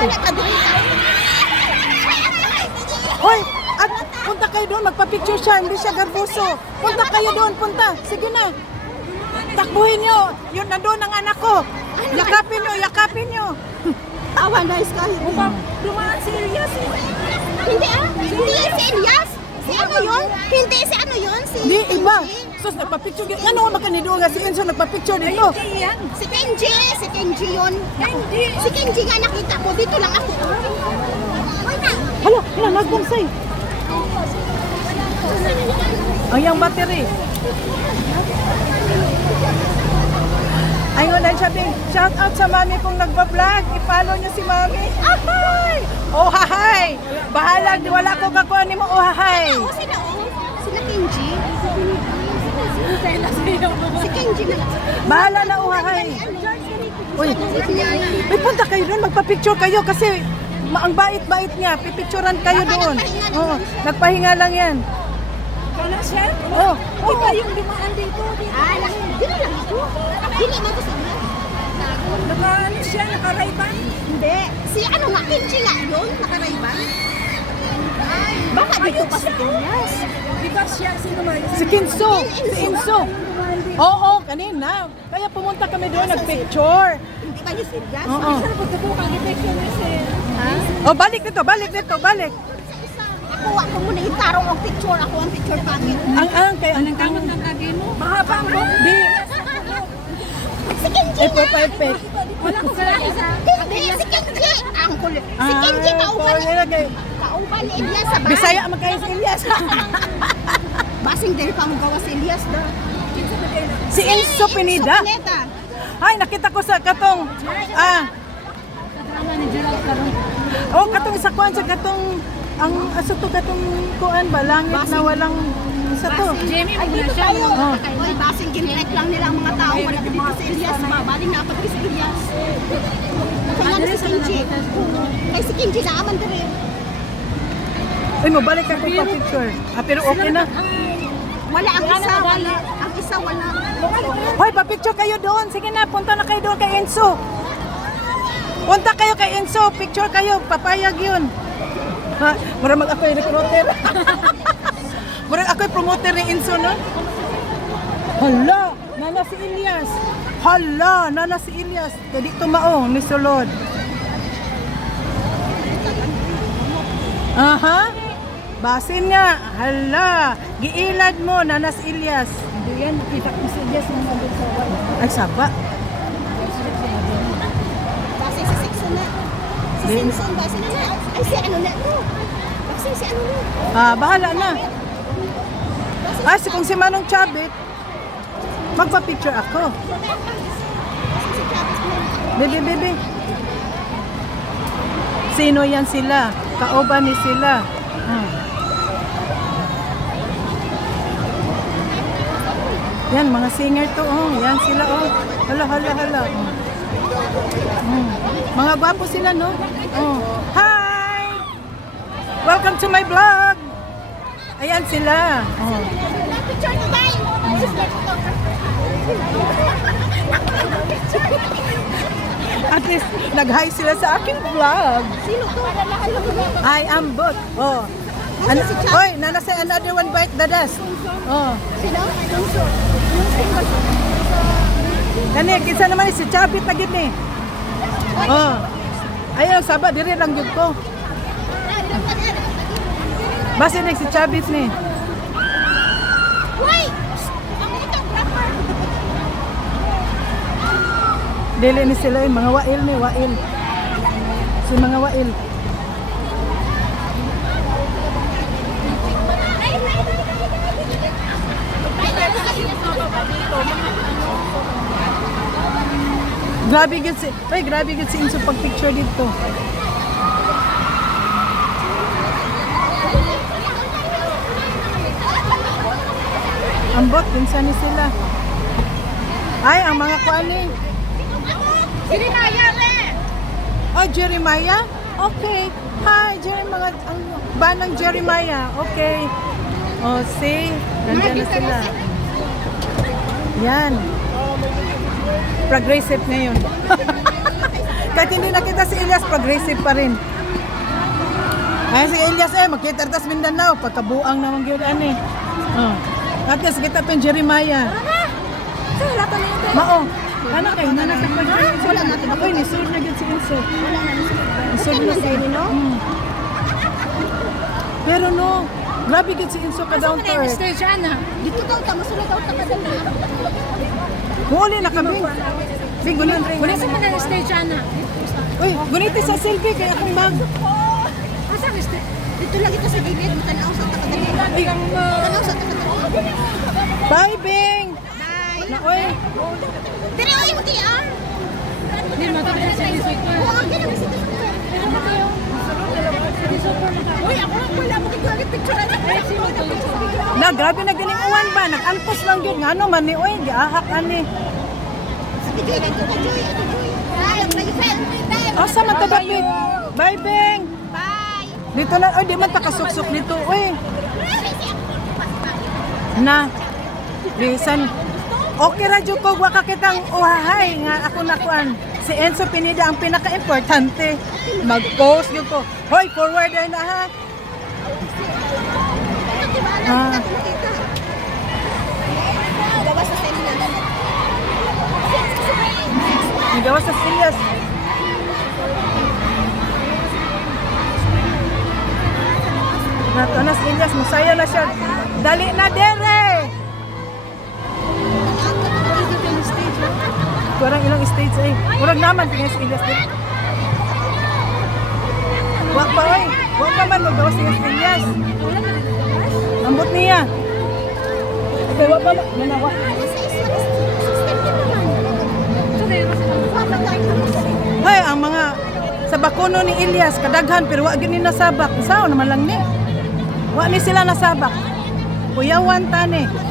Wala ka diri. Hoy, at punta kayo doon, magpa-picture siya, hindi siya garbuso. Punta kayo doon, punta. Sige na. Takbuhin nyo. Yun, nandun ang anak ko. Yakapin nyo, yakapin nyo. Awa, nice ka. Dumaan si Elias. Hindi Hindi yan si Elias. Si ano yun? Hindi si ano yun? Si Hindi, iba. Kenji. Sus, nagpa-picture. Ano nga magkanido nga si Enzo nagpa-picture dito? Yan. Si Kenji. Si Kenji yun. Kenji. Si Kenji nga nakita ko. Dito lang ako. Hala, hala, nagbonsay. Ang yung battery. Ayun na sabi, shout out sa mami kong nagpa-vlog. I-follow niyo si mami. Ahay! Oh, hahay! Bahala, wala ko kakuha ni mo. Oh, hahay! Oo, sila oh. Sila Kenji. Si Kenji na. Bahala na, oh, hahay! Uy, may punta kayo doon, magpa-picture kayo kasi ang bait-bait niya. Pipicturean kayo doon. Oh, nagpahinga lang yan. Wala siya? Oh, Iba yung dumaan dito. Ah, dito lang ako. Dili mo to sila. Naka-ano siya, naka-rayban. Hindi. Si ano nga, Kenji nga yun. Nakarayban. Baka dito pa si Elias. Diba siya, sino ba? Si Kinso, si Enzo. Oo, kanina. Kaya pumunta kami doon, nagpicture. Hindi ba yung si Elias? Oo. Saan pagkabukan, i-picture niya siya. Oh, balik dito, balik dito, balik. Ako muna yung tarong ang picture. Ako ang picture pangit. Ang kay Anong kamot ng lagi mo? Mahaba ang buhok. Di, Si Kenji eh, nga. perfect. Wala ko kaya isa. Hindi, si Kenji. Ang kulit. Si Kenji kauban. Kauban ni Elias sa bahay. Bisaya magkayo si Elias. Basing dahil pa gawa si Elias da. Si Enzo Pineda. Pineda. Ay, nakita ko sa katong, Drama ni Gerald Caron. oh, katong isa kuan sa katong, ang aso to katong kuan ba, langit na walang, isa to. Jamie, Ay, dito siya. tayo. Oh. Oy, basing ginrek lang nila ang mga tao. Wala dito si Elias. Baling na ako si Elias. Kaya nga si Kenji. Kay si Kenji na aman din. Uy, mabalik ako pa picture. Pero okay na. Wala ang isa, wala. Ang isa, wala. Hoy, pa-picture kayo doon. Sige na, punta na kayo doon kay Enzo. Punta kayo kay Enzo. Picture kayo. Papayag yun. Ha? Maramag ako yung promoter. Maramag ako yung promoter ni Enzo, no? Hala, nana si Elias. Hala, nana si Elias. Jadi tumaong ni Sulod. Aha. Basin niya. Hala. Giilad mo, nana si Elias. Hindi yan, nakita ko si Elias nung nandun sa wala. Ay, saba. Basing si Sixon na. Si Simpson, basing na. Ay, si ano na. Basing si ano na. Bahala na. Kung si Manong Chabit, magpa-picture ako. Basing si Travis na. Bebe. Sino yan sila? Kaoba ni sila. Yan, mga singer to. Oh. Yan sila. Oh. Hala. Mga gwapo sila, no? Oh. Hi! Welcome to my vlog! Ayan sila. Oh. Picture to tayo. At least, nag-hi sila sa aking vlog. Sino to? I am Bot. Oh. Oy, nasa another one bite the dust. Oh. Sino? Kani, kinsa naman ni si Chabit na gid ni. Oh. Ayun, saba diri lang gyud ko. Basta ni si Chabit ni. Wait! Ang photographer. Dili ni sila yung mga wail ni, wail. Si mga wail. Grabe gid si Inso pag picture dito. Ambot, pinsan ni sila. Ay, ang mga kuan ni. Jeremiah, re! Oh, Jeremiah? Okay. Hi, Jeremiah. Ang banang Jeremiah. Okay. Oh, see? Nandiyan na sila. Yan. Progressive ngayon. kahit hindi nakita si Elias, progressive pa rin. Ay, si Elias makita tas Mindanao, pagkabuang naman yun, Oh. At least kita pa yung Jeremiah. Sa lahat na yun. Mao, anak kayo, nanasakpan ko yun. Wala natin. Ako'y nisod na yun si Inso. Nisod na siya. Pero no, grabe yun si Inso ka down to earth. Stage Ana. Dito daw ta, masulay daw ta madali. Huli na kami. Sige, Wala sa mga stage Ana. Uy, guniti sa selfie kaya akong bag. Asa ang stage? Dito lang ito sa gilid, matanaw sa takadali. Ay, Tanaw sa takadali. bye, Bing! Bye. Na, uy, Pero ay mo tiyan. Hindi matapos sa instructor. Oo, ang gina kasi dito. Uy, ako lang wala mo tignan picture na. na, grabe na galing uwan ba? Nag-antos lang yun. Nga man ni, uy, giahak ani. Sige, Joy, dito ka, Joy. Ito, Joy. Ay, nag-friend. Asa man tadapit? Bye, Bing! Bye. Dito na, uy, di man takasuksok dito, uy. Na, bisan, okay ra jud ko wa ka kitang uhahay nga ako nakuan. Si Enzo Pineda ang pinaka-importante. Mag-post yun ko. Hoy, forward ay na ha. Ah. Gawa sa seminar. Ang gawa sa Silias. Nato na si Elias, masaya na siya. Dali na, dere! Kurang ilang stage ay. Kurang naman, tingnan si Elias din. Wak pa, oy. Wak pa man, magawa si Elias. Ambot niya. Okay, wak pa man. Manawa. Hoy, ang mga sa bakuno ni Elias, kadaghan, pero wak yun ni nasabak. Sao naman lang ni. Wak ni sila nasabak. Kuyawan tani.